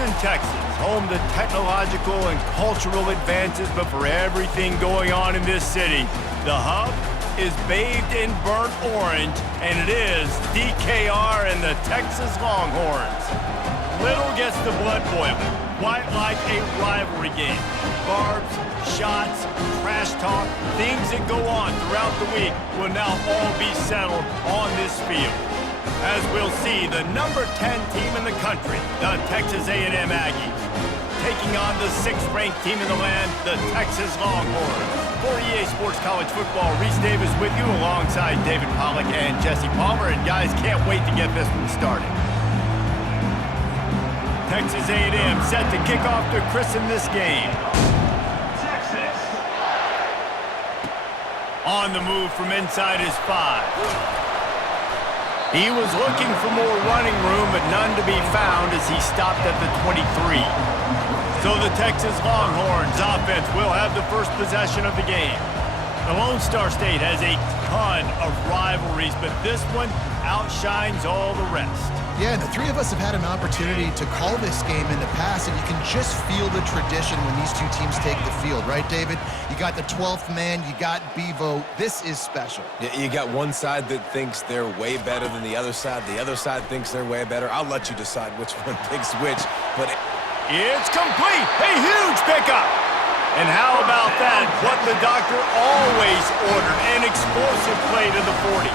Houston, Texas, home to technological and cultural advances, but for everything going on in this city, the hub is bathed in burnt orange, and it is DKR and the Texas Longhorns. Little gets the blood boiling, quite like a rivalry game. Barbs, shots, trash talk, things that go on throughout the week will now all be settled on this field. As we'll see, the number 10 team in the country, the Texas A&M Aggies, taking on the 6th-ranked team in the land, the Texas Longhorns. For EA Sports College Football, Reese Davis with you alongside David Pollack and Jesse Palmer. And guys, can't wait to get this one started. Texas A&M set to kick off to christen this game. Texas. On the move from inside his 5. He was looking for more running room, but none to be found as he stopped at the 23. So the Texas Longhorns offense will have the first possession of the game. The Lone Star State has a ton of rivalries, but this one outshines all the rest. Yeah, and the three of us have had an opportunity to call this game in the past, and you can just feel the tradition when these two teams take the field, right, David? You got the 12th man, you got Bevo. This is special. You got one side that thinks they're way better than the other side thinks they're way better. I'll let you decide which one thinks which, but it's complete! A huge pickup! And how about that? What the doctor always ordered, an explosive play to the 40.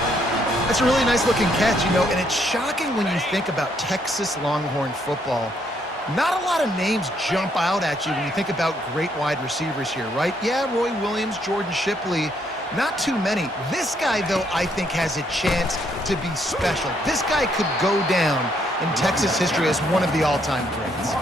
That's a really nice-looking catch, you know, and it's shocking when you think about Texas Longhorn football. Not a lot of names jump out at you when you think about great wide receivers here, right? Yeah, Roy Williams, Jordan Shipley, not too many. This guy, though, I think has a chance to be special. This guy could go down in Texas history as one of the all-time greats.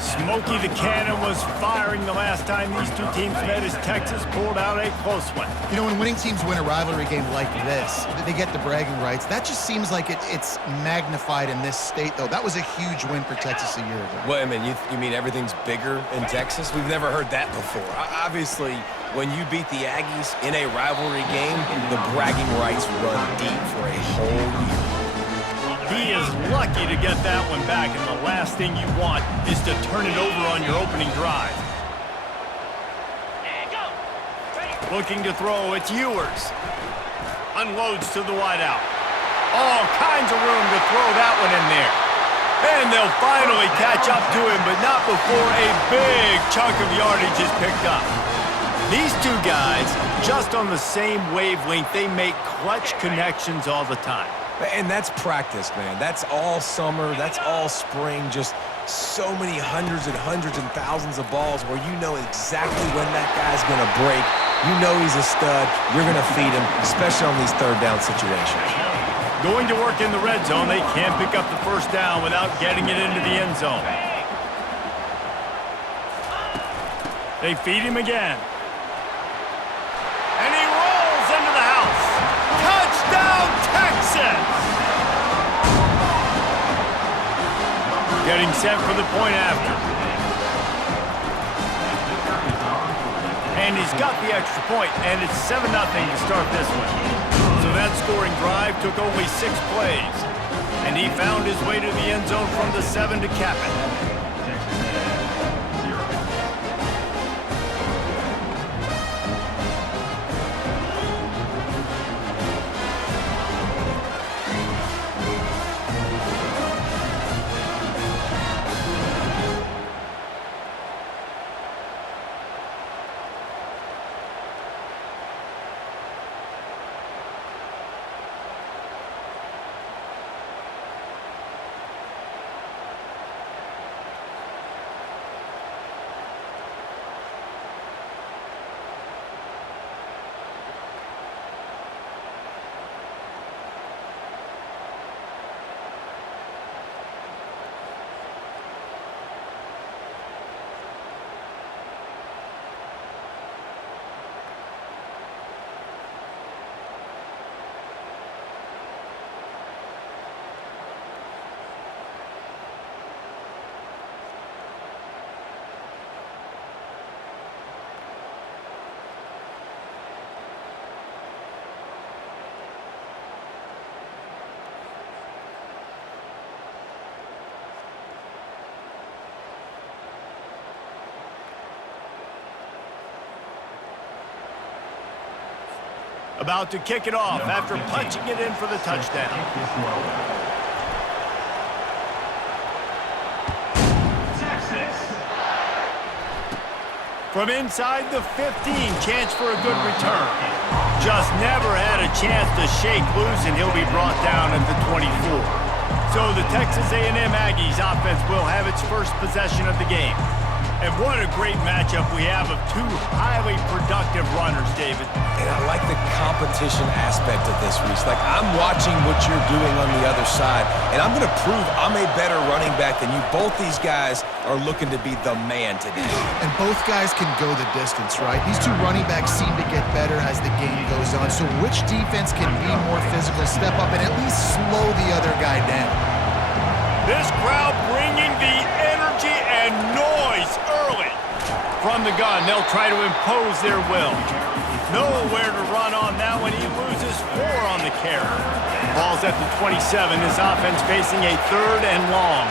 Smokey the Cannon was firing the last time these two teams met as Texas pulled out a close one. You know, when winning teams win a rivalry game like this, they get the bragging rights. That just seems like it's magnified in this state, though. That was a huge win for Texas a year ago. Well, I mean, you mean everything's bigger in Texas? We've never heard that before. Obviously, when you beat the Aggies in a rivalry game, the bragging rights run deep for a whole year. He is lucky to get that one back, and the last thing you want is to turn it over on your opening drive. Looking to throw, it's Ewers. Unloads to the wideout. All kinds of room to throw that one in there. And they'll finally catch up to him, but not before a big chunk of yardage is picked up. These two guys, just on the same wavelength, they make clutch connections all the time. And that's practice, man. That's all summer. That's all spring. Just so many hundreds and thousands of balls where you know exactly when that guy's going to break. You know he's a stud. You're going to feed him, especially on these third down situations. Going to work in the red zone. They can't pick up the first down without getting it into the end zone. They feed him again. And he rolls into the house. Touchdown, Texas! Getting set for the point after. And he's got the extra point, and it's 7-0 to start this one. So that scoring drive took only 6 plays. And he found his way to the end zone from the 7 to cap it. About to kick it off after punching it in for the touchdown. From inside the 15, chance for a good return. Just never had a chance to shake loose, and he'll be brought down at the 24. So the Texas A&M Aggies offense will have its first possession of the game. And what a great matchup we have of two highly productive runners, David. And I like the competition aspect of this, Reese. Like, I'm watching what you're doing on the other side, and I'm going to prove I'm a better running back than you. Both these guys are looking to be the man today. And both guys can go the distance, right? These two running backs seem to get better as the game goes on. So which defense can be more physical, step up, and at least slow the other guy down? This crowd bringing the energy and noise early. From the gun, they'll try to impose their will. Nowhere to run on now when he loses 4 on the carry. Ball's at the 27. His offense facing a 3rd and long.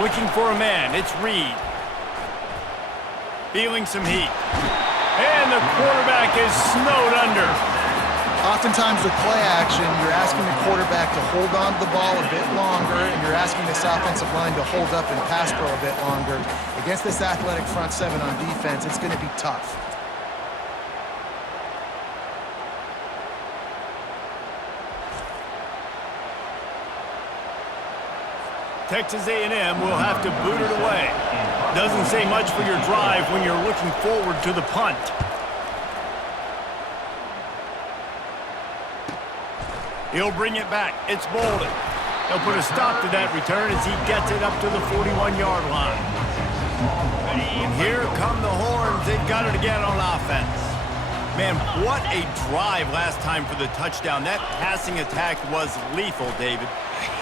Looking for a man, it's Reed. Feeling some heat. And the quarterback is snowed under. Oftentimes with play action, you're asking the quarterback to hold on to the ball a bit longer, and you're asking this offensive line to hold up and pass pro a bit longer. Against this athletic front 7 on defense, it's going to be tough. Texas A&M will have to boot it away. Doesn't say much for your drive when you're looking forward to the punt. He'll bring it back. It's Bolden. He'll put a stop to that return as he gets it up to the 41-yard line. And here come the horns. They've got it again on offense. Man, what a drive last time for the touchdown. That passing attack was lethal, David.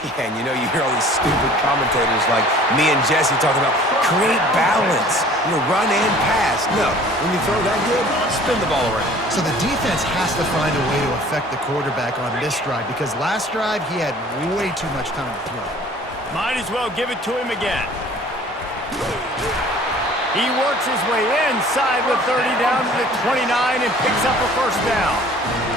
Yeah, and you know, you hear all these stupid commentators like me and Jesse talking about create balance, run and pass. No, when you throw that good, spin the ball around. So the defense has to find a way to affect the quarterback on this drive, because last drive he had way too much time to throw. Might as well give it to him again. He works his way inside with 30 down to the 29 and picks up a first down.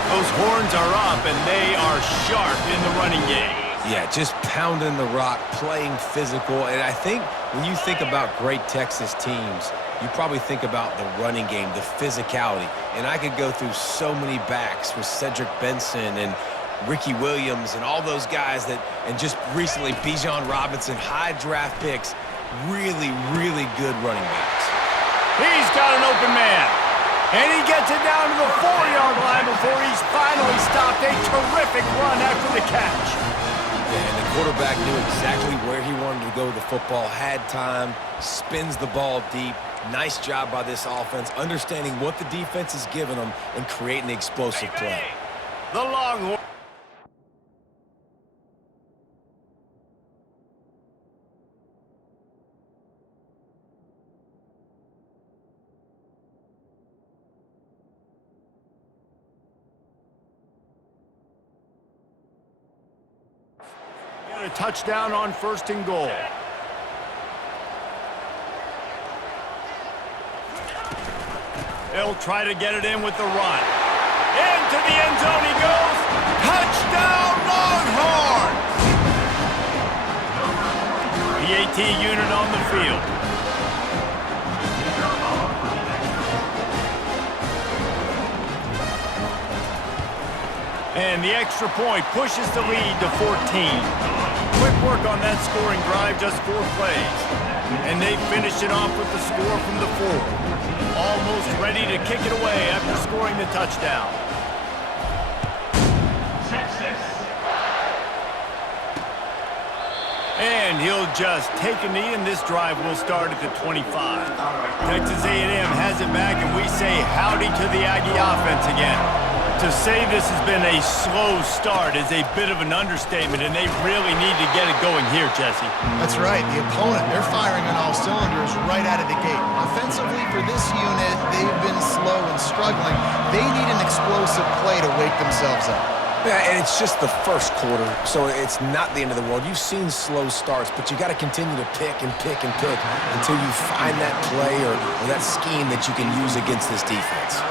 Those horns are up, and they are sharp in the running game. Yeah, just pounding the rock, playing physical. And I think when you think about great Texas teams, you probably think about the running game, the physicality. And I could go through so many backs with Cedric Benson and Ricky Williams and all those guys that, and just recently Bijan Robinson, high draft picks, really, really good running backs. He's got an open man. And he gets it down to the 4-yard line before he's finally stopped. A terrific run after the catch. And the quarterback knew exactly where he wanted to go with the football, had time, spins the ball deep. Nice job by this offense, understanding what the defense is giving them and creating the explosive play. The Longhorn. A touchdown on 1st and goal. They'll try to get it in with the run. Into the end zone he goes. Touchdown Longhorns! The AT unit on the field. And the extra point pushes the lead to 14. Quick work on that scoring drive, just 4 plays. And they finish it off with the score from the 4. Almost ready to kick it away after scoring the touchdown. And he'll just take a knee, and this drive will start at the 25. Texas A&M has it back, and we say howdy to the Aggie offense again. To say this has been a slow start is a bit of an understatement, and they really need to get it going here, Jesse. That's right. The opponent, they're firing on all cylinders right out of the gate. Offensively, for this unit, they've been slow and struggling. They need an explosive play to wake themselves up. Yeah, and it's just the first quarter, so it's not the end of the world. You've seen slow starts, but you got to continue to pick and pick and pick until you find that play or that scheme that you can use against this defense.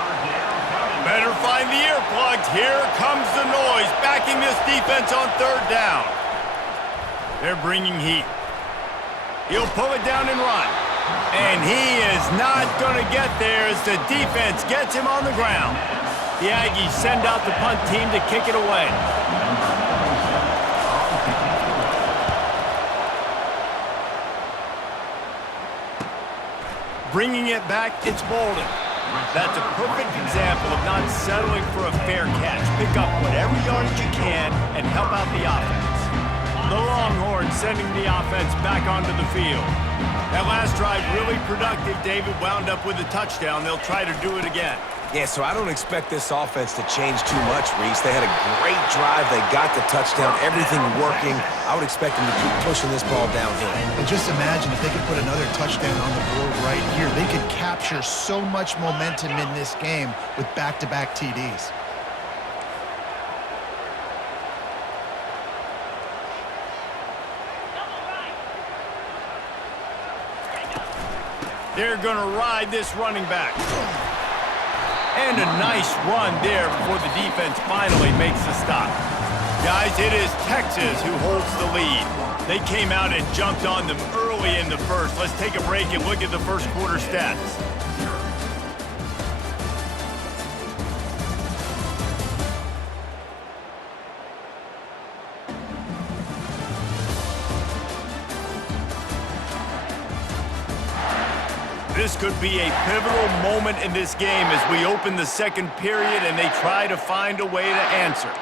Better find the earplugs. Here comes the noise, backing this defense on third down. They're bringing heat. He'll pull it down and run. And he is not going to get there as the defense gets him on the ground. The Aggies send out the punt team to kick it away. Bringing it back, it's Bolden. That's a perfect example of not settling for a fair catch. Pick up whatever yardage you can and help out the offense. The Longhorns sending the offense back onto the field. That last drive really productive. David wound up with a touchdown. They'll try to do it again. Yeah, so I don't expect this offense to change too much, Reese. They had a great drive. They got the touchdown, everything working. I would expect them to keep pushing this ball downhill. And just imagine if they could put another touchdown on the board right here. They could capture so much momentum in this game with back-to-back TDs. They're going to ride this running back. And a nice run there before the defense finally makes the stop. Guys, it is Texas who holds the lead. They came out and jumped on them early in the first. Let's take a break and look at the first quarter stats. This could be a pivotal moment in this game as we open the second period and they try to find a way to answer.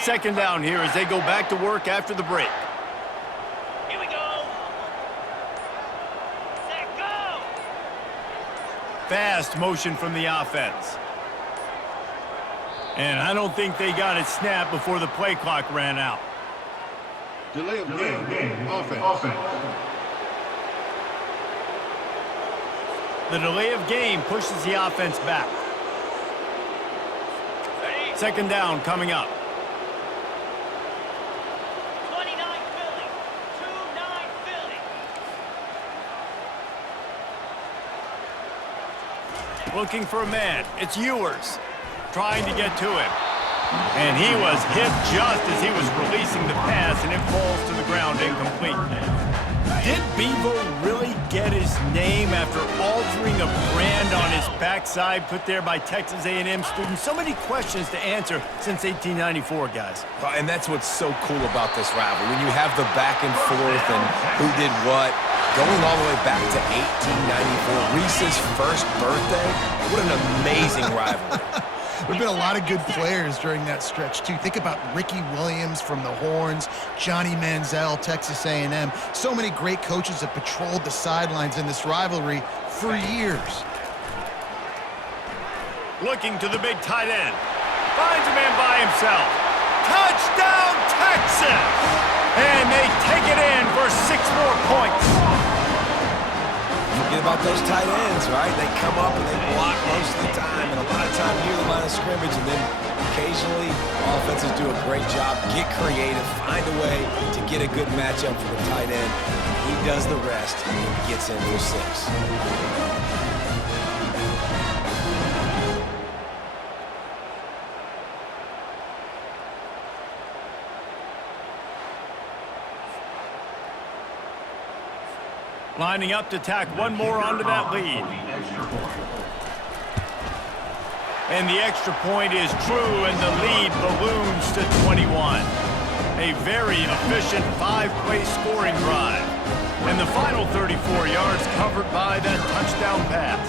Second down here as they go back to work after the break. Here we go. Set, go. Fast motion from the offense. And I don't think they got it snapped before the play clock ran out. Delay of game. Offense. The delay of game pushes the offense back. Ready? Second down coming up. 29 Philly. 2-9 Philly. Looking for a man. It's Ewers trying to get to him. And he was hit just as he was releasing the pass, and it falls to the ground incomplete. Did Bevo really get his name after altering a brand on his backside put there by Texas A&M students? So many questions to answer since 1894, guys. Well, and that's what's so cool about this rivalry. When you have the back and forth and who did what, going all the way back to 1894, Reese's first birthday, what an amazing rivalry. There have been a lot of good players during that stretch, too. Think about Ricky Williams from the Horns, Johnny Manziel, Texas A&M. So many great coaches have patrolled the sidelines in this rivalry for years. Looking to the big tight end. Finds a man by himself. Touchdown, Texas! And they take it in for 6 more points. Forget about those tight ends, right? They come up and they block most of the time, and a lot of time near the line of scrimmage, and then occasionally offenses do a great job, get creative, find a way to get a good matchup for the tight end. He does the rest and gets in for 6. Lining up to tack one more onto that lead. And the extra point is true, and the lead balloons to 21. A very efficient 5-play scoring drive. And the final 34 yards covered by that touchdown pass.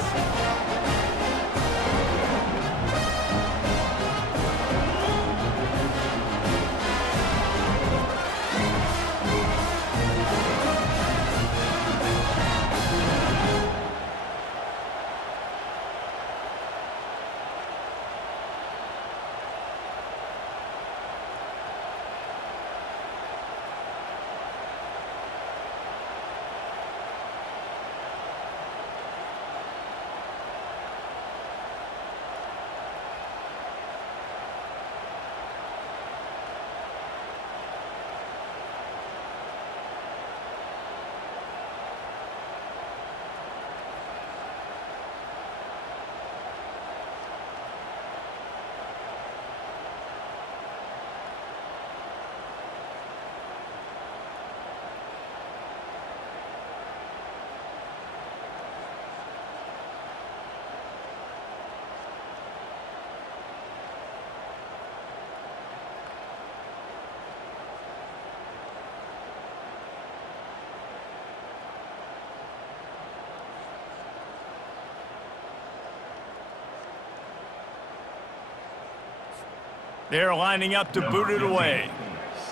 They're lining up to boot it away.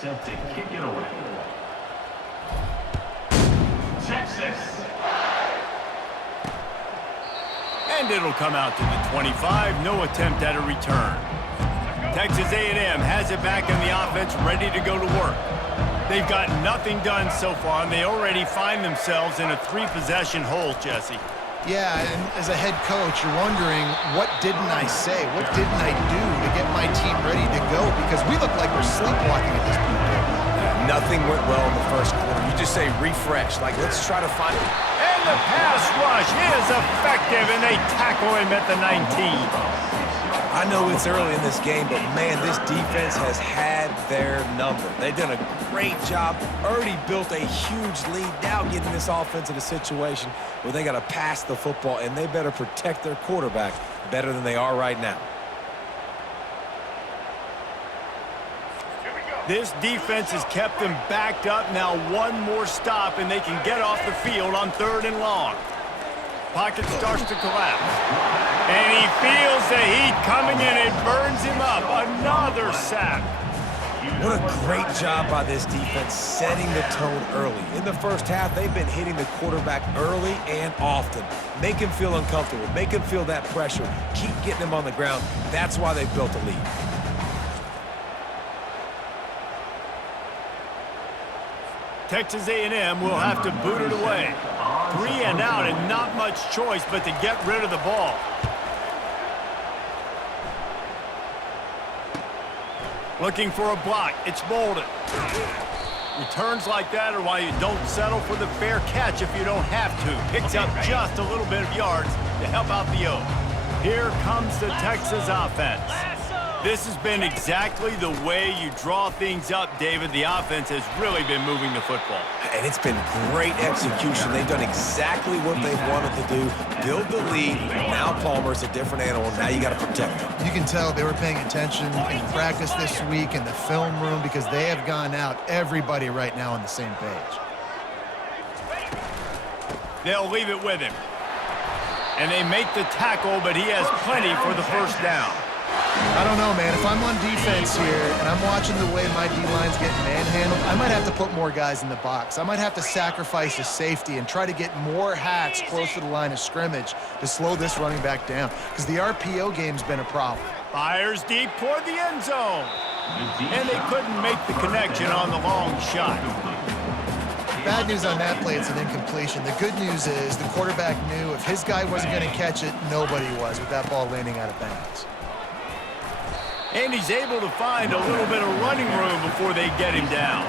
Set to kick it away. Texas. And it'll come out to the 25. No attempt at a return. Texas A&M has it back in the offense, ready to go to work. They've got nothing done so far, and they already find themselves in a 3-possession hole, Jesse. Yeah, and as a head coach, you're wondering, what didn't I say? What didn't I do to get my team ready to go? Because we look like we're sleepwalking at this point. Nothing went well in the first quarter. You just say refresh. Like, let's try to find it. And the pass rush is effective, and they tackle him at the 19. I know it's early in this game, but, man, this defense has had their number. They've done a great job, already built a huge lead, now getting this offense in a situation where they got to pass the football, and they better protect their quarterback better than they are right now. This defense has kept them backed up. Now one more stop, and they can get off the field on 3rd and long. Pocket starts to collapse. And he feels the heat coming in. It burns him up. Another sack. What a great job by this defense setting the tone early. In the first half, they've been hitting the quarterback early and often. Make him feel uncomfortable. Make him feel that pressure. Keep getting him on the ground. That's why they've built a lead. Texas A&M will have to boot it away. 3 and out, and not much choice but to get rid of the ball. Looking for a block. It's Bolden. Returns like that are why you don't settle for the fair catch if you don't have to. Picks up just a little bit of yards to help out the O. Here comes the Texas offense. This has been exactly the way you draw things up, David. The offense has really been moving the football. And it's been great execution. They've done exactly what they've wanted to do. Build the lead. Now Palmer's a different animal. Now you got to protect him. You can tell they were paying attention in practice this week in the film room because they have gone out, everybody right now on the same page. They'll leave it with him. And they make the tackle, but he has plenty for the first down. I don't know, man. If I'm on defense here and I'm watching the way my D-line's getting manhandled, I might have to put more guys in the box. I might have to sacrifice a safety and try to get more hats close to the line of scrimmage to slow this running back down because the RPO game's been a problem. Fires deep toward the end zone. And they couldn't make the connection on the long shot. Bad news on that play, it's an incompletion. The good news is the quarterback knew if his guy wasn't going to catch it, nobody was with that ball landing out of bounds. And he's able to find a little bit of running room before they get him down.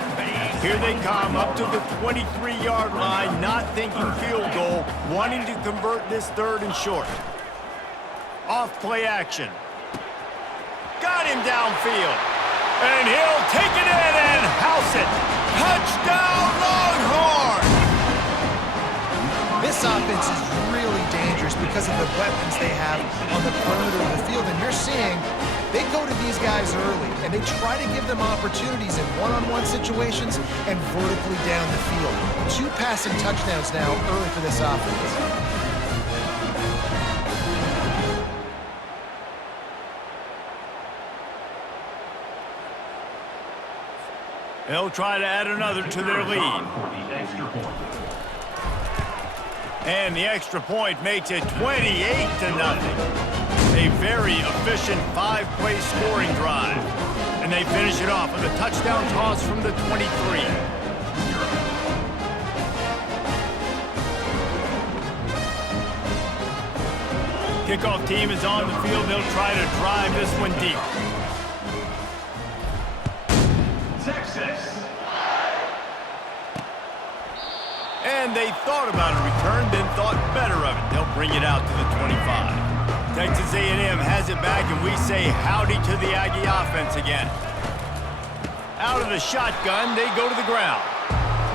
Here they come up to the 23-yard line, not thinking field goal, wanting to convert this 3rd and short. Off play action. Got him downfield. And he'll take it in and house it. Touchdown Longhorn! This offense is really dangerous because of the weapons they have on the perimeter of the field. And you're seeing they go to these guys early, and they try to give them opportunities in one-on-one situations and vertically down the field. 2 passing touchdowns now early for this offense. They'll try to add another to their lead. And the extra point makes it 28-0. A very efficient 5-play scoring drive. And they finish it off with a touchdown toss from the 23. Kickoff team is on the field. They'll try to drive this one deep. Texas. And they thought about a return, then thought better of it. They'll bring it out to the 25. Texas A&M has it back, and we say howdy to the Aggie offense again. Out of the shotgun, they go to the ground.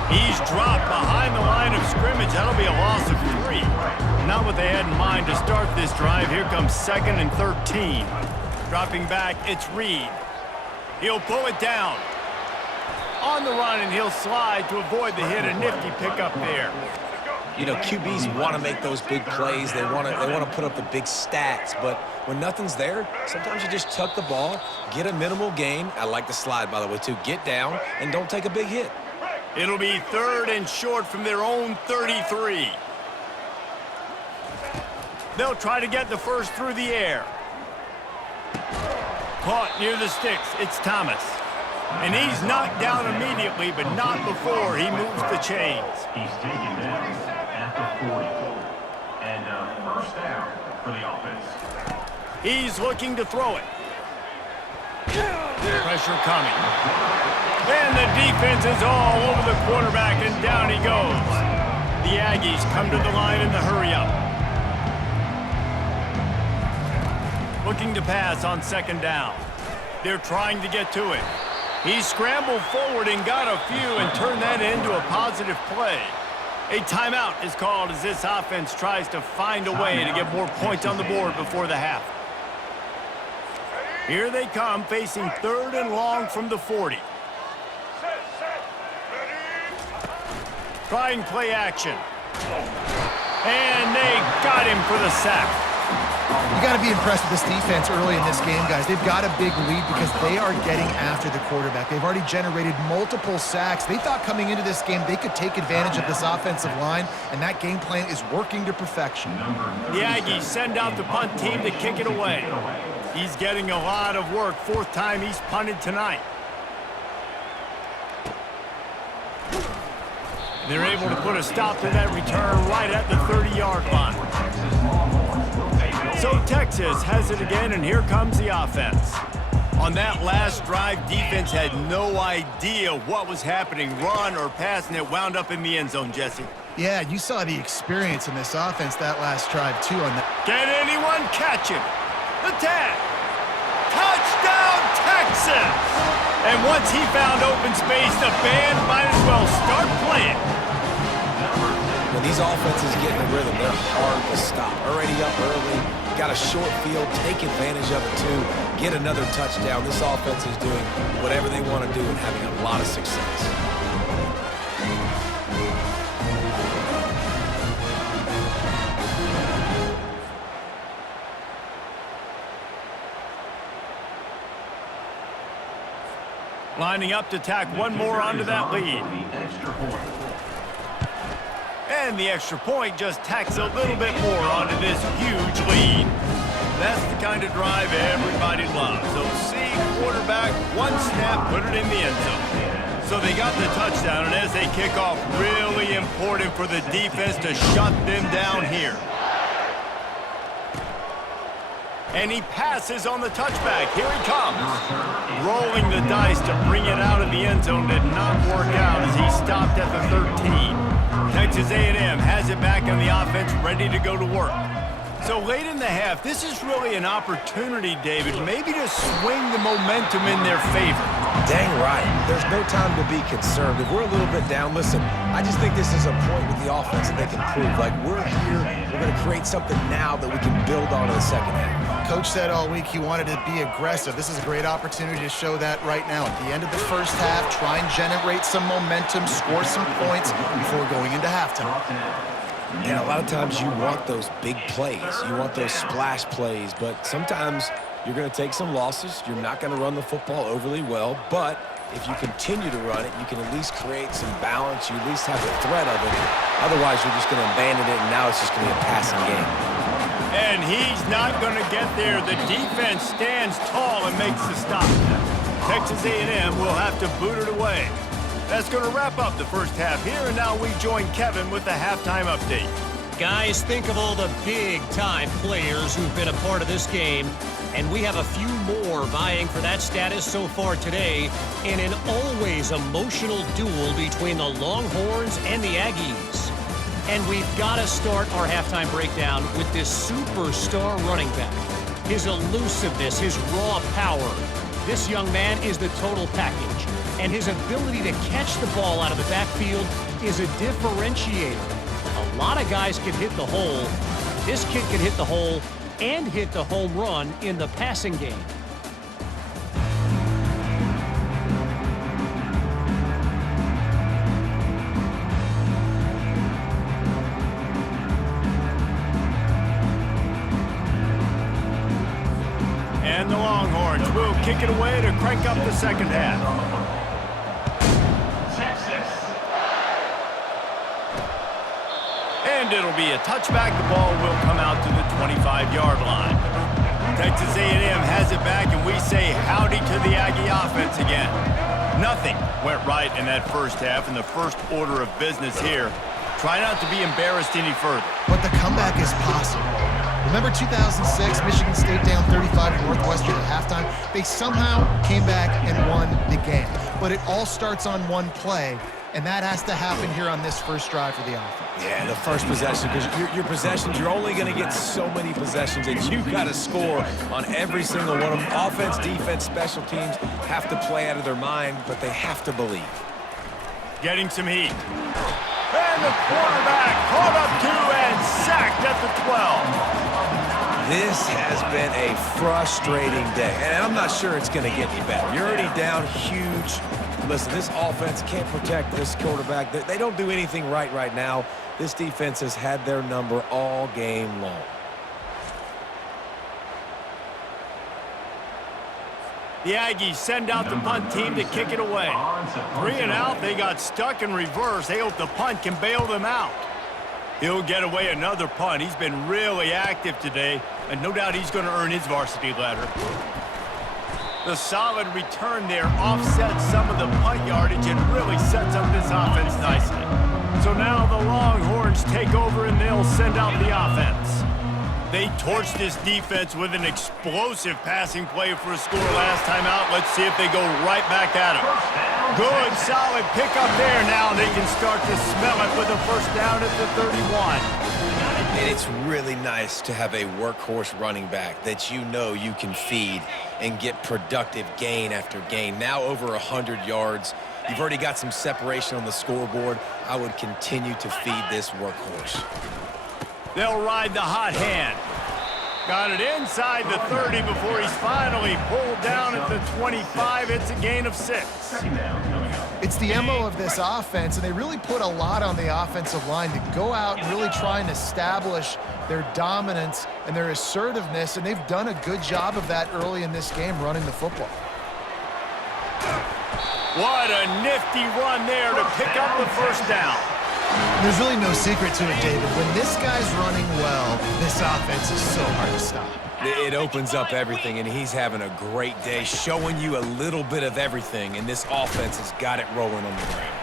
He's dropped behind the line of scrimmage. That'll be a loss of 3. Not what they had in mind to start this drive. Here comes 2nd and 13. Dropping back, it's Reed. He'll pull it down. On the run, and he'll slide to avoid the hit. A nifty pickup there. You know, QBs want to make those big plays. They want to put up the big stats. But when nothing's there, sometimes you just tuck the ball, get a minimal gain. I like the slide, by the way, too. Get down and don't take a big hit. It'll be 3rd and short from their own 33. They'll try to get the first through the air. Caught near the sticks. It's Thomas. And he's knocked down immediately, but not before he moves the chains. He's taken down at the 40. And first down for the offense. He's looking to throw it. Pressure coming. And the defense is all over the quarterback, and down he goes. The Aggies come to the line in the hurry-up. Looking to pass on 2nd down. They're trying to get to it. He scrambled forward and got a few and turned that into a positive play. A timeout is called as this offense tries to find a way to get more points on the board before the half. Here they come, facing 3rd and long from the 40. Trying play action. And they got him for the sack. You got to be impressed with this defense early in this game, guys. They've got a big lead because they are getting after the quarterback. They've already generated multiple sacks. They thought coming into this game they could take advantage of this offensive line, and that game plan is working to perfection. The Aggies send out the punt team to kick it away. He's getting a lot of work. 4th time he's punted tonight. They're able to put a stop to that return right at the 30-yard line. So Texas has it again, and here comes the offense. On that last drive, defense had no idea what was happening, run or pass, and it wound up in the end zone, Jesse. Yeah, you saw the experience in this offense that last drive, too. On that. Can anyone catch him? The tag. Touchdown, Texas! And once he found open space, the band might as well start playing. When these offenses get in the rhythm, they're hard to stop. Already up early, got a short field, take advantage of it too, get another touchdown. This offense is doing whatever they want to do and having a lot of success. Lining up to tack one more onto that lead. And the extra point just tacks a little bit more onto this huge lead. That's the kind of drive everybody loves. So see quarterback, one snap, put it in the end zone. So they got the touchdown, and as they kick off, really important for the defense to shut them down here. And he passes on the touchback. Here he comes. Rolling the dice to bring it out of the end zone did not work out as he stopped at the 13. Texas A&M has it back on the offense, ready to go to work. So late in the half, this is really an opportunity, David, maybe to swing the momentum in their favor. Dang right. There's no time to be concerned. If we're a little bit down, listen, I just think this is a point with the offense that they can prove. Like, we're here, we're going to create something now that we can build on in the second half. Coach said all week he wanted to be aggressive. This is a great opportunity to show that right now. At the end of the first half, try and generate some momentum, score some points before going into halftime. Yeah, a lot of times you want those big plays. You want those splash plays, but sometimes you're going to take some losses. You're not going to run the football overly well, but if you continue to run it, you can at least create some balance. You at least have the threat of it. Otherwise, you're just going to abandon it, and now it's just going to be a passing game. And he's not going to get there. The defense stands tall and makes the stop. Texas A&M will have to boot it away. That's going to wrap up the first half here, and now we join Kevin with the halftime update. Guys, think of all the big-time players who've been a part of this game, and we have a few more vying for that status so far today in an always emotional duel between the Longhorns and the Aggies. And we've got to start our halftime breakdown with this superstar running back. His elusiveness, his raw power. This young man is the total package, and his ability to catch the ball out of the backfield is a differentiator. A lot of guys can hit the hole. This kid can hit the hole and hit the home run in the passing game. and the Longhorns will kick it away to crank up the second half. Texas. And it'll be a touchback. The ball will come out to the 25-yard line. Texas A&M has it back, and we say howdy to the Aggie offense again. Nothing went right in that first half, and the first order of business here. Try not to be embarrassed any further. But the comeback is possible. Remember 2006, Michigan State down 35 to Northwestern at halftime? They somehow came back and won the game. But it all starts on one play, and that has to happen here on this first drive for the offense. Yeah, the first possession, because your possessions, you're only going to get so many possessions, and you've got to score on every single one of them. Offense, defense, special teams have to play out of their mind, but they have to believe. Getting some heat. And the quarterback caught up to and sacked at the 12. This has been a frustrating day, and I'm not sure it's going to get any better. You're already down huge. Listen, this offense can't protect this quarterback. They don't do anything right now. This defense has had their number all game long. The Aggies send out the punt team to kick it away. 3 and out, they got stuck in reverse. They hope the punt can bail them out. He'll get away another punt. He's been really active today, and no doubt he's going to earn his varsity letter. The solid return there offsets some of the punt yardage and really sets up this offense nicely. So now the Longhorns take over, and they'll send out the offense. They torched this defense with an explosive passing play for a score last time out. Let's see if they go right back at him. Good, solid pickup there. Now they can start to smell it with a first down at the 31. And it's really nice to have a workhorse running back that you know you can feed and get productive gain after gain. Now over 100 yards. You've already got some separation on the scoreboard. I would continue to feed this workhorse. They'll ride the hot hand. Got it inside the 30 before he's finally pulled down at the 25. It's a gain of 6. It's the MO of this offense, and they really put a lot on the offensive line to go out and really try and establish their dominance and their assertiveness, and they've done a good job of that early in this game running the football. What a nifty run there to pick up the first down. There's really no secret to it, David. When this guy's running well, this offense is so hard to stop. It opens up everything, and he's having a great day, showing you a little bit of everything, and this offense has got it rolling on the ground.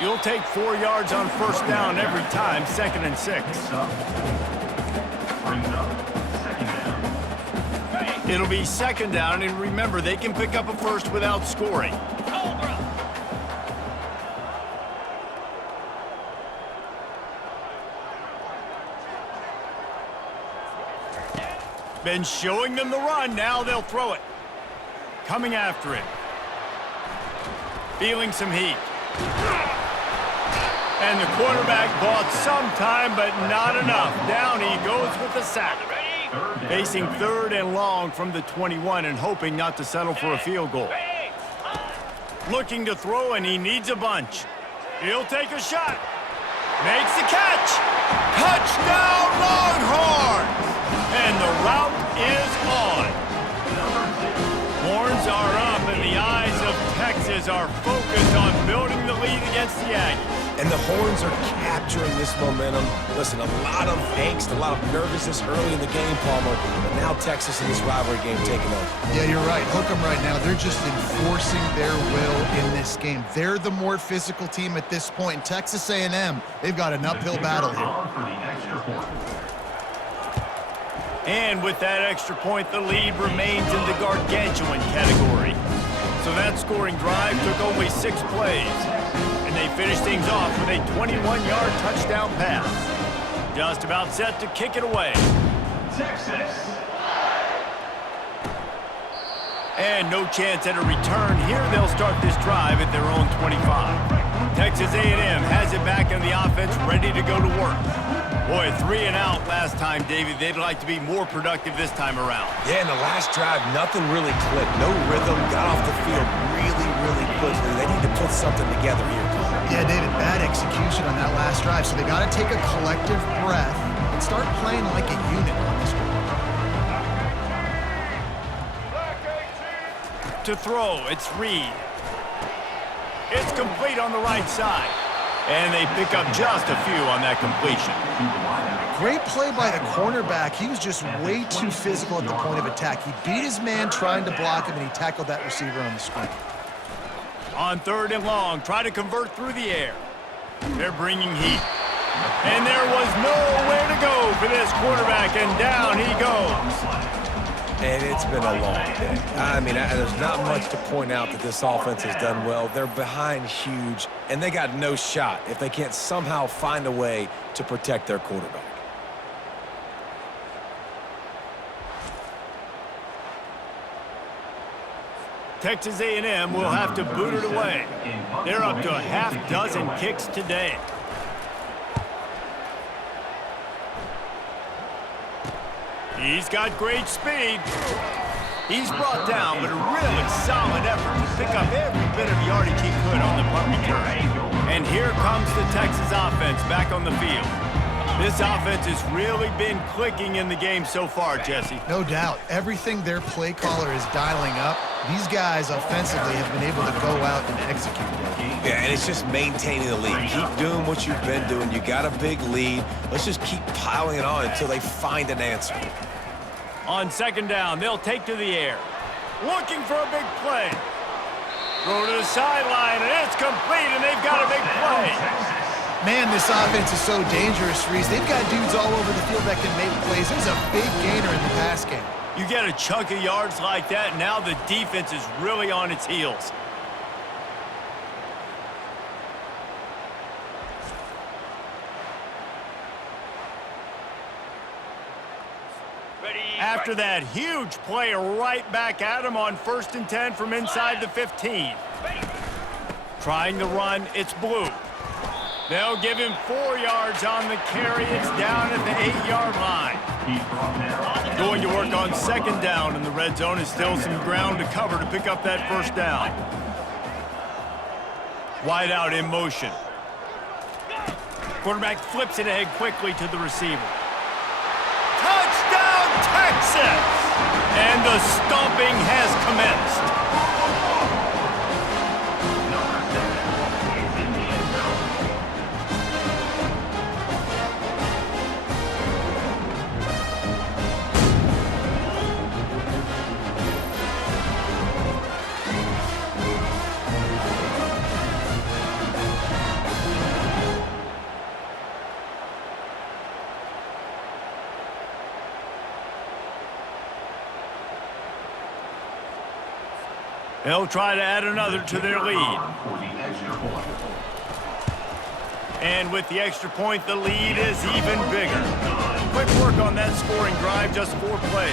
You'll take 4 yards on first down every time, 2nd and 6. It'll be 2nd down, and remember, they can pick up a first without scoring. Been showing them the run. Now they'll throw it. Coming after it. Feeling some heat. And the quarterback bought some time, but not enough. Down he goes with the sack. Facing 3rd and long from the 21 and hoping not to settle for a field goal. Looking to throw, and he needs a bunch. He'll take a shot. Makes the catch. Touchdown Longhorns! And the route is on. Horns are up, and the eyes of Texas are focused on building the lead against the Aggies. And the Horns are capturing this momentum. Listen, a lot of angst, a lot of nervousness early in the game, Palmer, but now Texas in this rivalry game taking over. Yeah, you're right. Hook 'em right now. They're just enforcing their will in this game. They're the more physical team at this point. And Texas A&M, they've got an uphill battle here. And with that extra point, the lead remains in the gargantuan category. So that scoring drive took only 6 plays. And they finished things off with a 21-yard touchdown pass. Just about set to kick it away. Texas. And no chance at a return. Here they'll start this drive at their own 25. Texas A&M has it back in the offense, ready to go to work. Boy, 3 and out last time, David. They'd like to be more productive this time around. Yeah, in the last drive, nothing really clicked. No rhythm, got off the field really quickly. They need to put something together here. Yeah, David, bad execution on that last drive, so they got to take a collective breath and start playing like a unit on this one. To throw, it's Reed. It's complete on the right side. And they pick up just a few on that completion. Great play by the cornerback. He was just way too physical at the point of attack. He beat his man trying to block him, and he tackled that receiver on the screen. On 3rd and long, try to convert through the air. They're bringing heat. And there was nowhere to go for this quarterback, and down he goes. And it's been a long day. I mean, there's not much to point out that this offense has done well. They're behind huge, and they got no shot if they can't somehow find a way to protect their quarterback. Texas A&M will have to boot it away. They're up to a half-dozen kicks today. He's got great speed. He's brought down, but a really solid effort to pick up every bit of yardage he could on the punt return. And here comes the Texas offense back on the field. This offense has really been clicking in the game so far, Jesse. No doubt. Everything their play caller is dialing up, these guys offensively have been able to go out and execute. Yeah, and it's just maintaining the lead. Keep doing what you've been doing. You got a big lead. Let's just keep piling it on until they find an answer. On 2nd down, they'll take to the air. Looking for a big play. Throw to the sideline, and it's complete, and they've got a big play. Man, this offense is so dangerous, Reese. They've got dudes all over the field that can make plays. There's a big gainer in the pass game. You get a chunk of yards like that, now the defense is really on its heels. After that huge play, right back at him on 1st and 10 from inside the 15. Trying to run, it's Blue. They'll give him 4 yards on the carry. It's down at the 8-yard line. Going to work on 2nd down, and the red zone is still some ground to cover to pick up that 1st down. Wide out in motion. Quarterback flips it ahead quickly to the receiver. Touchdown, Texas! And the stomping has commenced. They'll try to add another to their lead. And with the extra point, the lead is even bigger. Quick work on that scoring drive, just 4 plays.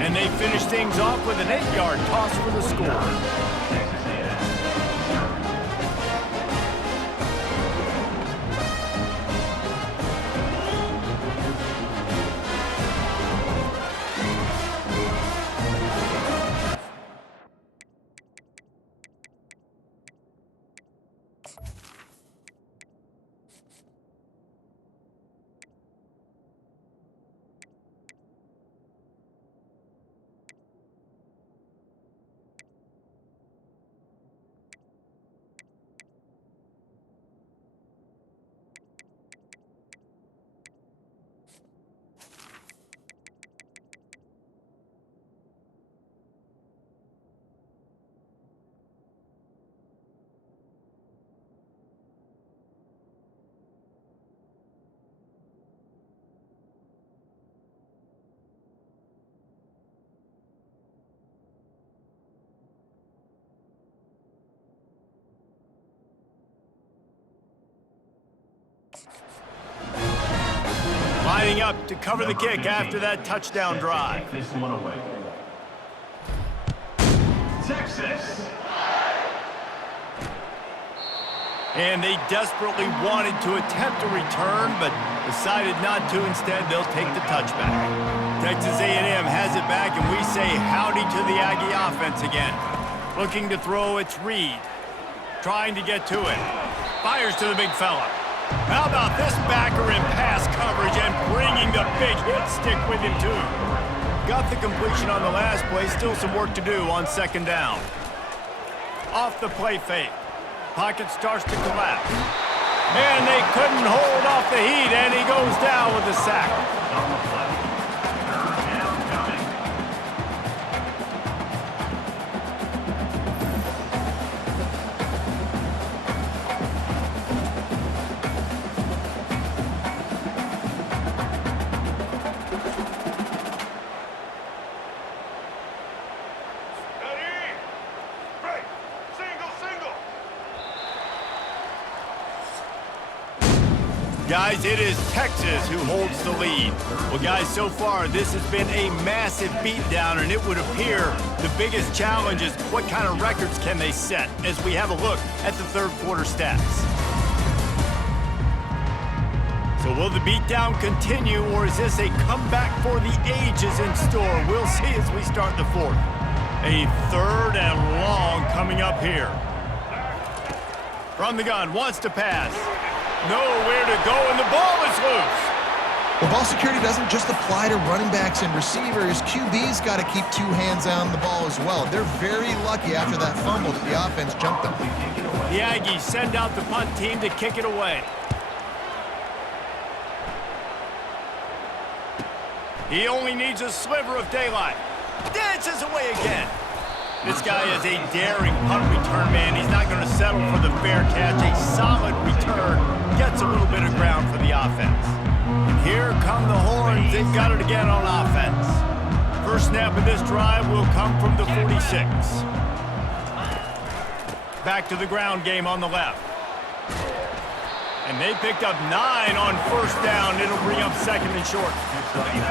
And they finish things off with an 8-yard toss for the score. Lining up to cover the kick after that touchdown drive. This one away. Texas. And they desperately wanted to attempt a return, but decided not to. Instead, they'll take the touchback. Texas A&M has it back, and we say howdy to the Aggie offense again. Looking to throw, it's Reed. Trying to get to it. Fires to the big fella. How about this backer in pass coverage and bringing the big hit stick with him, too? Got the completion on the last play. Still some work to do on second down. Off the play fake. Pocket starts to collapse. And they couldn't hold off the heat, and he goes down with a sack. Guys, it is Texas who holds the lead. Well, guys, so far, this has been a massive beatdown, and it would appear the biggest challenge is what kind of records can they set as we have a look at the third quarter stats. So will the beatdown continue, or is this a comeback for the ages in store? We'll see as we start the fourth. A third and long coming up here. From the gun, wants to pass. Nowhere to go, and the ball is loose. Well, ball security doesn't just apply to running backs and receivers. QB's got to keep two hands on the ball as well. They're very lucky after that fumble that the offense jumped them. The Aggies send out the punt team to kick it away. He only needs a sliver of daylight. Dances away again. This guy is a daring punt return man. He's not going to settle for the fair catch. A solid return. Gets a little bit of ground for the offense. And here come the horns. They've got it again on offense. First snap of this drive will come from the 46. Back to the ground game on the left. And they picked up 9 on first down. It'll bring up second and short.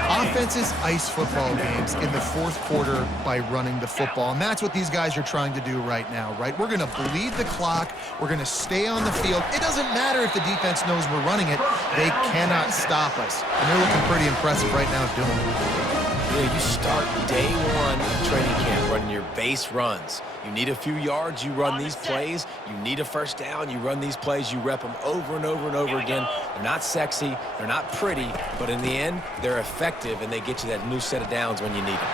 Offenses ice football games in the fourth quarter by running the football, and that's what these guys are trying to do right now, right? We're going to bleed the clock. We're going to stay on the field. It doesn't matter if the defense knows we're running it. They cannot stop us, and they're looking pretty impressive right now doing it. Yeah, you start day one of training camp running your base runs. You need a few yards, you run these plays. You need a first down, you run these plays. You rep them over and over and over again. They're not sexy, they're not pretty, but in the end, they're effective, and they get you that new set of downs when you need them.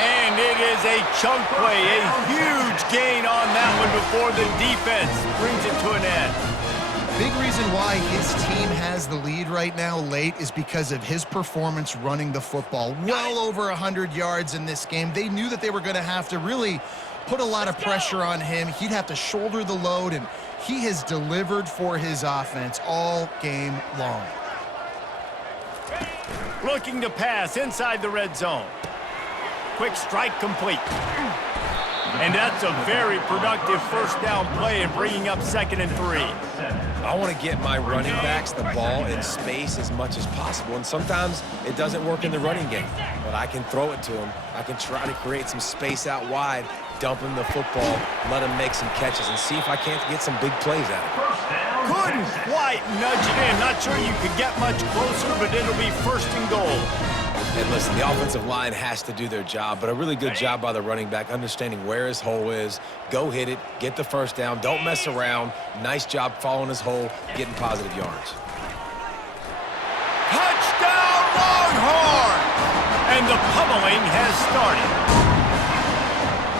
And it is a chunk play, a huge gain on that one before the defense brings it to an end. Big reason why his team has the lead right now late is because of his performance running the football. Well over 100 yards in this game. They knew that they were going to have to really put a lot of pressure on him. He'd have to shoulder the load, and he has delivered for his offense all game long. Looking to pass inside the red zone. Quick strike complete. And that's a very productive first down play and bringing up 2nd and 3. I want to get my running backs the ball in space as much as possible, and sometimes it doesn't work in the running game, but I can throw it to them. I can try to create some space out wide, dump him the football, let him make some catches, and see if I can't get some big plays out of him. Couldn't quite nudge it in. Not sure you could get much closer, but it'll be 1st and goal. And listen, the offensive line has to do their job, but a really good job by the running back, understanding where his hole is. Go hit it, get the first down, don't mess around. Nice job following his hole, getting positive yards. Touchdown, Longhorns! And the pummeling has started.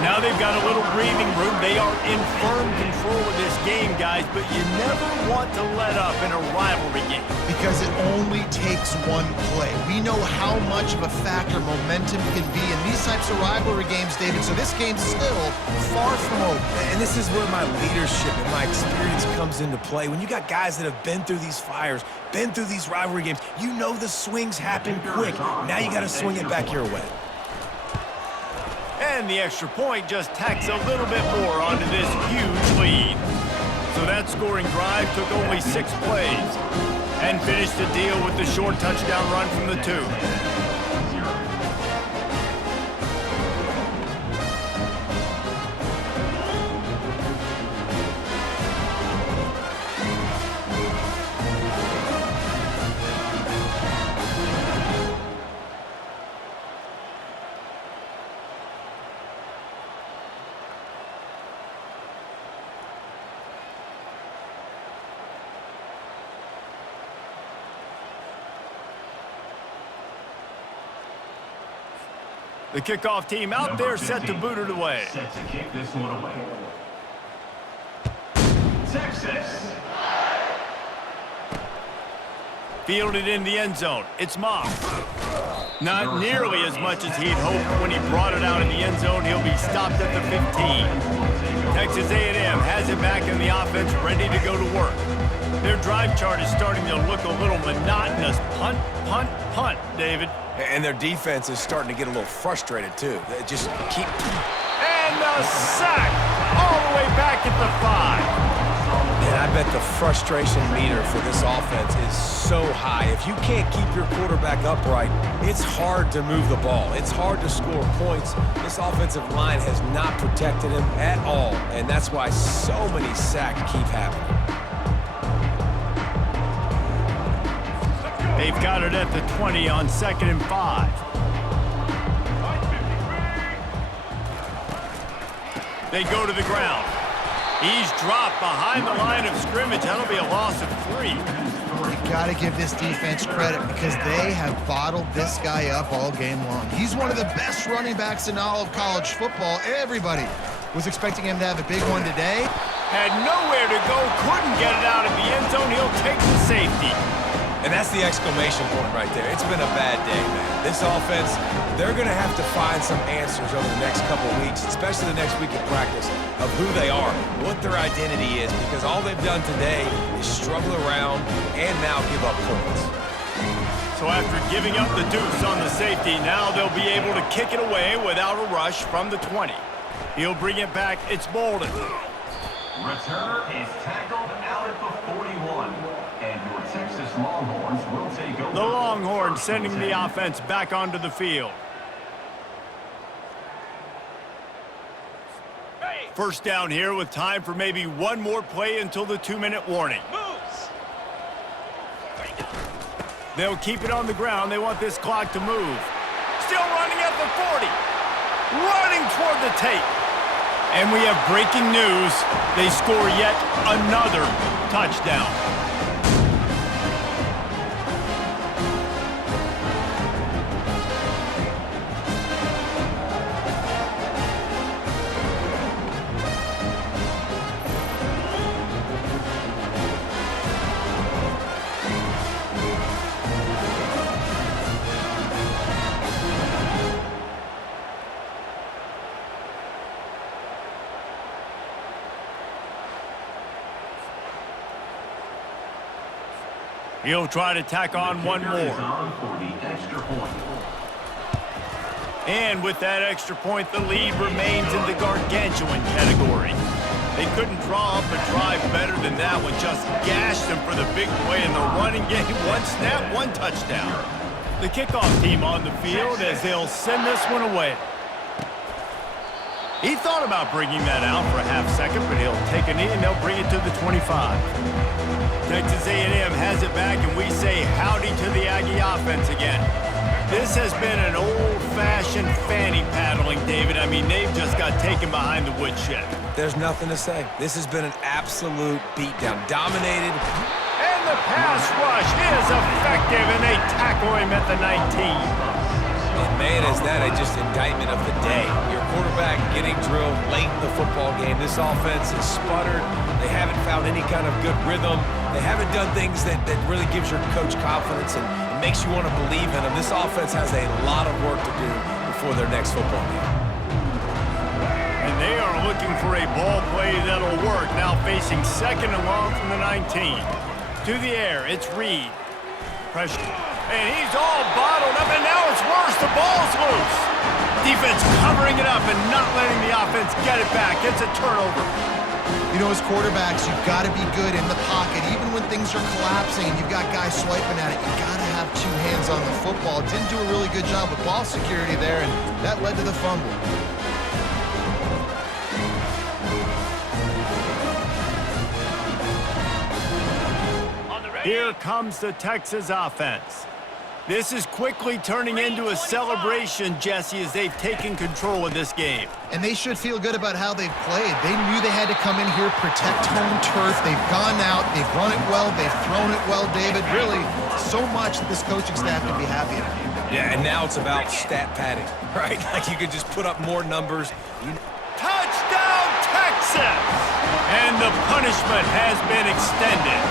Now they've got a little breathing room. They are in firm control of this game, guys, but you never want to let up in a rivalry game. Because it only takes one play. We know how much of a factor momentum can be in these types of rivalry games, David, so this game's still far from over. And this is where my leadership and my experience comes into play. When you got guys that have been through these fires, been through these rivalry games, you know the swings happen quick. Now you got to swing it back your way. And the extra point just tacks a little bit more onto this huge lead. So that scoring drive took only 6 plays and finished the deal with the short touchdown run from the 2. The kickoff team out there set to boot it away. Set to kick this one away. Texas. Fielded in the end zone. It's Moss. Not nearly as much as he'd hoped when he brought it out in the end zone. He'll be stopped at the 15. Texas A&M has it back in the offense, ready to go to work. Their drive chart is starting to look a little monotonous. Punt, punt, punt, David. And their defense is starting to get a little frustrated, too. They just keep... And the sack all the way back at the 5. And I bet the frustration meter for this offense is so high. If you can't keep your quarterback upright, it's hard to move the ball. It's hard to score points. This offensive line has not protected him at all, and that's why so many sacks keep happening. They've got it at the 20 on 2nd and 5. They go to the ground. He's dropped behind the line of scrimmage. That'll be a loss of 3. You got to give this defense credit because they have bottled this guy up all game long. He's one of the best running backs in all of college football. Everybody was expecting him to have a big one today. Had nowhere to go, couldn't get it out of the end zone. He'll take the safety. And that's the exclamation point right there. It's been a bad day, man. This offense, they're going to have to find some answers over the next couple of weeks, especially the next week of practice, of who they are, what their identity is, because all they've done today is struggle around and now give up points. So after giving up the deuce on the safety, now they'll be able to kick it away without a rush from the 20. He'll bring it back. It's Bolden. Returner is tackled out at the 41. And your Texas Longhorns will take over. The Longhorns sending the offense back onto the field. First down here with time for maybe one more play until the 2-minute warning. They'll keep it on the ground. They want this clock to move. Still running at the 40. Running toward the tape. And we have breaking news. They score yet another touchdown. He'll try to tack on one more. And with that extra point, the lead remains in the gargantuan category. They couldn't draw up a drive better than that one. Just gashed them for the big play in the running game. One snap, one touchdown. The kickoff team on the field as they'll send this one away. He thought about bringing that out for a half second, but he'll take a knee and they'll bring it to the 25. Texas A&M has it back, and we say howdy to the Aggie offense again. This has been an old-fashioned fanny paddling, David. I mean, they've just got taken behind the woodshed. There's nothing to say. This has been an absolute beatdown. Dominated. And the pass rush is effective, and they tackle him at the 19. And man, is that just indictment of the day. Your quarterback getting drilled late in the football game. This offense has sputtered. They haven't found any kind of good rhythm. They haven't done things that really gives your coach confidence and makes you want to believe in them. This offense has a lot of work to do before their next football game. And they are looking for a ball play that'll work. Now facing 2nd and long from the 19. To the air, it's Reed. Pressure. And he's all bottled up, and now it's worse. The ball's loose. Defense covering it up and not letting the offense get it back. It's a turnover. You know, as quarterbacks, you've got to be good in the pocket. Even when things are collapsing and you've got guys swiping at it, you've got to have 2 hands on the football. Didn't do a really good job with ball security there, and that led to the fumble. Here comes the Texas offense. This is quickly turning into a celebration, Jesse, as they've taken control of this game. And they should feel good about how they've played. They knew they had to come in here, protect home turf. They've gone out, they've run it well, they've thrown it well, David. Really, so much that this coaching staff can be happy about. Yeah, and now it's about stat padding, right? Like you could just put up more numbers. Touchdown, Texas! And the punishment has been extended.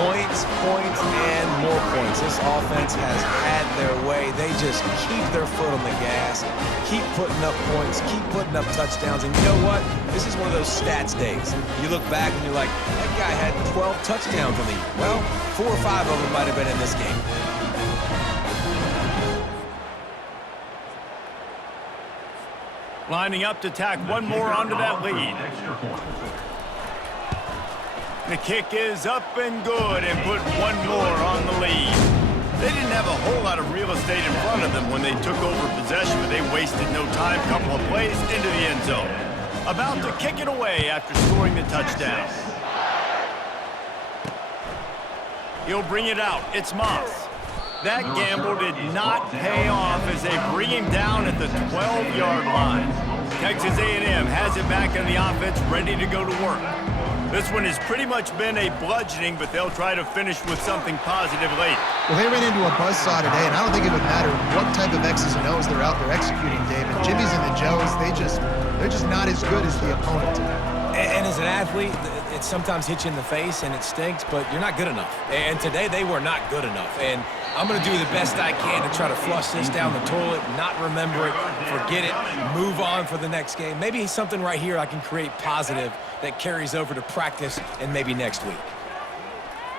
Points, and more points. This offense has had their way. They just keep their foot on the gas, keep putting up points, keep putting up touchdowns. And you know what? This is one of those stats days. You look back and you're like, that guy had 12 touchdowns on the year. Well, 4 or 5 of them might have been in this game. Lining up to tack one more onto that lead. The kick is up and good and put one more on the lead. They didn't have a whole lot of real estate in front of them when they took over possession, but they wasted no time. Couple of plays into the end zone. About to kick it away after scoring the touchdown. He'll bring it out. It's Moss. That gamble did not pay off as they bring him down at the 12-yard line. Texas A&M has it back in the offense, ready to go to work. This one has pretty much been a bludgeoning, but they'll try to finish with something positive late. Well, they ran into a buzzsaw today, and I don't think it would matter what type of X's and O's they're out there executing, David. Jimmy's and the Joes, they're just not as good as the opponent today. And as an athlete, it sometimes hits you in the face and it stinks, but you're not good enough. And today they were not good enough. And I'm going to do the best I can to try to flush this down the toilet, not remember it, forget it, move on for the next game. Maybe something right here I can create positive that carries over to practice and maybe next week.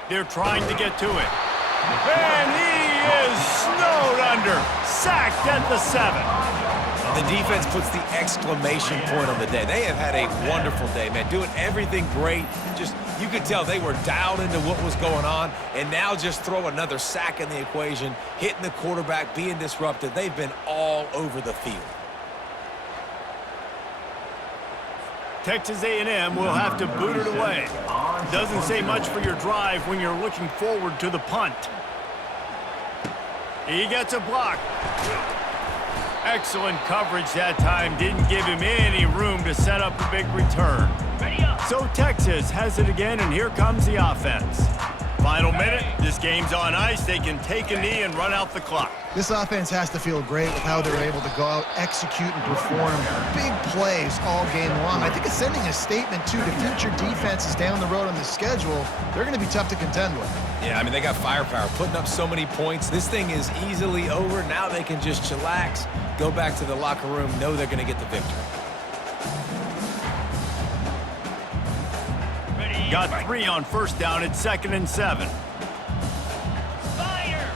They're trying to get to it. And he is snowed under, sacked at the 7. The defense puts the exclamation point on the day. They have had a wonderful day, man, doing everything great. Just, you could tell they were dialed into what was going on, and now just throw another sack in the equation, hitting the quarterback, being disruptive. They've been all over the field. Texas A&M will have to boot it away. Doesn't say much for your drive when you're looking forward to the punt. He gets a block. Excellent coverage that time. Didn't give him any room to set up a big return. So Texas has it again, and here comes the offense. Final minute. This game's on ice. They can take a knee and run out the clock. This offense has to feel great with how they're able to go out, execute, and perform big plays all game long. I think it's sending a statement, too, to future defenses down the road on the schedule. They're going to be tough to contend with. Yeah, I mean, they got firepower, putting up so many points. This thing is easily over. Now they can just chillax, go back to the locker room, know they're going to get the victory. Got 3 on first down at 2nd and 7. Fire!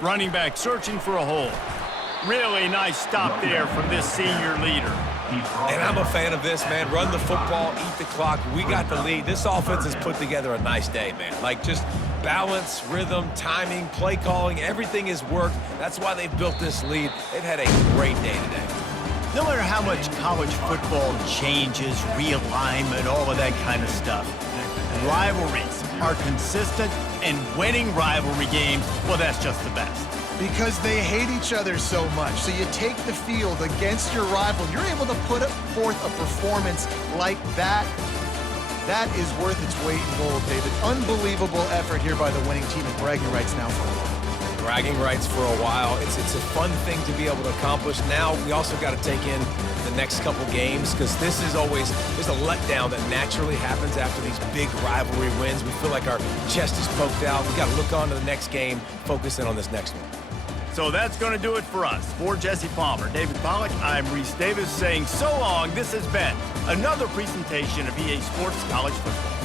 Running back searching for a hole. Really nice stop there from this senior leader. And I'm a fan of this, man. Run the football, eat the clock. We got the lead. This offense has put together a nice day, man. Like, just balance, rhythm, timing, play calling, everything has worked. That's why they've built this lead. They've had a great day today. No matter how much college football changes, realignment, all of that kind of stuff, rivalries are consistent, and winning rivalry games, well, that's just the best. Because they hate each other so much. So you take the field against your rival. You're able to put forth a performance like that. That is worth its weight in gold, David. Unbelievable effort here by the winning team, and bragging rights now for a while. Bragging rights for a while. It's a fun thing to be able to accomplish. Now we also got to take in the next couple games, because this is always, there's a letdown that naturally happens after these big rivalry wins. We feel like our chest is poked out. We got to look on to the next game, focus in on this next one. So that's going to do it for us. For Jesse Palmer, David Pollack, I'm Reese Davis saying so long. This has been another presentation of EA Sports College Football.